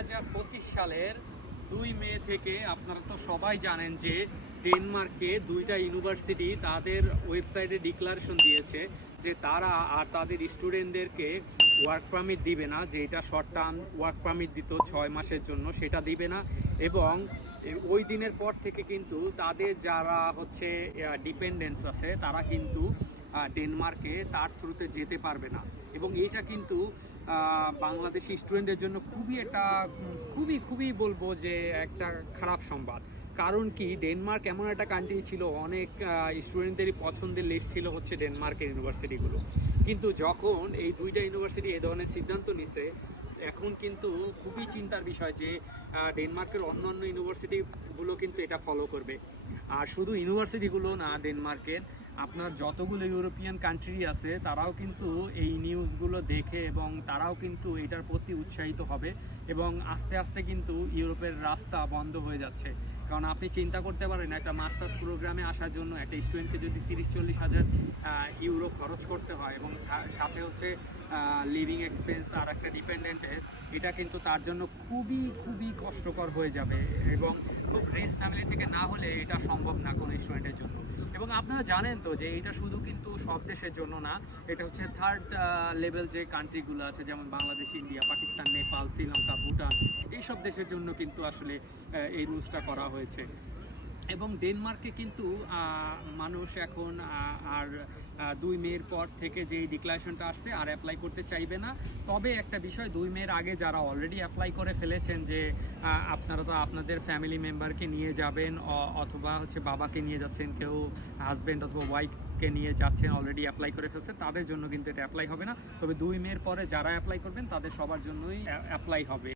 2025 সালের 2 মে থেকে আপনারা তো সবাই জানেন যে ডেনমার্কে দুইটা ইউনিভার্সিটি তাদের ওয়েবসাইটে ডিক্লারেশন দিয়েছে যে তারা আর তাদের স্টুডেন্টদেরকে ওয়ার্ক পারমিট দিবে না, যে এটা শর্ট টার্ম ওয়ার্ক পারমিট দিত 6 মাসের জন্য, সেটা দিবে না। এবং ওই দিনের পর থেকে কিন্তু তাদের যারা হচ্ছে ডিপেন্ডেন্টস আছে তারা কিন্তু ডেনমার্কে তার থ্রুতে যেতে পারবে না। এবং এটা কিন্তু বাংলাদেশি স্টুডেন্টদের জন্য খুবই বলবো যে একটা খারাপ সংবাদ। কারণ কি, ডেনমার্ক এমন একটা কান্ট্রি ছিল, অনেক স্টুডেন্টদেরই পছন্দের লিস্ট ছিল হচ্ছে ডেনমার্কের ইউনিভার্সিটিগুলো। কিন্তু যখন এই দুইটা ইউনিভার্সিটি এই ধরনের সিদ্ধান্ত নিছে, এখন কিন্তু খুবই চিন্তার বিষয় যে ডেনমার্কের অন্যান্য ইউনিভার্সিটিগুলো কিন্তু এটা ফলো করবে। আর শুধু ইউনিভার্সিটিগুলো না, ডেনমার্কের আপনার যতগুলো ইউরোপিয়ান কান্ট্রি আছে তারাও কিন্তু এই নিউজগুলো দেখে এবং তারাও কিন্তু এটার প্রতি উৎসাহিত হবে। এবং আস্তে আস্তে কিন্তু ইউরোপের রাস্তা বন্ধ হয়ে যাচ্ছে। কারণ আপনি চিন্তা করতে পারেন, একটা মাস্টার্স প্রোগ্রামে আসার জন্য একটা স্টুডেন্টকে যদি 30-40 হাজার ইউরো খরচ করতে হয় এবং সাথে হচ্ছে লিভিং এক্সপেন্স আর একটা ডিপেন্ডেন্টের, এটা কিন্তু তার জন্য খুবই কষ্টকর হয়ে যাবে। এবং খুব রিচ ফ্যামিলি থেকে না হলে এটা সম্ভব না কোনো স্টুডেন্টের জন্য। এবং আপনারা জানেন তো যে এটা শুধু কিন্তু সব দেশের জন্য না, এটা হচ্ছে থার্ড লেভেল যে কান্ট্রিগুলো আছে, যেমন বাংলাদেশ, ইন্ডিয়া, পাকিস্তান, নেপাল, শ্রীলঙ্কা, ভুটান, এইসব দেশের জন্য কিন্তু আসলে এই রুলসটা করা হয়েছে। এবং ডেনমার্কে কিন্তু মানুষ এখন আর 2 মের পর থেকে যেই ডিক্লারেশনটা আসছে আর অ্যাপ্লাই করতে চাইবে না। তবে একটা বিষয়, 2 মের আগে যারা অলরেডি অ্যাপ্লাই করে ফেলেছেন যে আপনারা তো আপনাদের ফ্যামিলি মেম্বারকে নিয়ে যাবেন অথবা হচ্ছে বাবাকে নিয়ে যাচ্ছেন, কেউ হাজব্যান্ড অথবা ওয়াইফকে নিয়ে যাচ্ছেন, অলরেডি অ্যাপ্লাই করে ফেলছে, তাদের জন্য কিন্তু এটা অ্যাপ্লাই হবে না। তবে 2 মের পরে যারা অ্যাপ্লাই করবেন তাদের সবার জন্যই অ্যাপ্লাই হবে।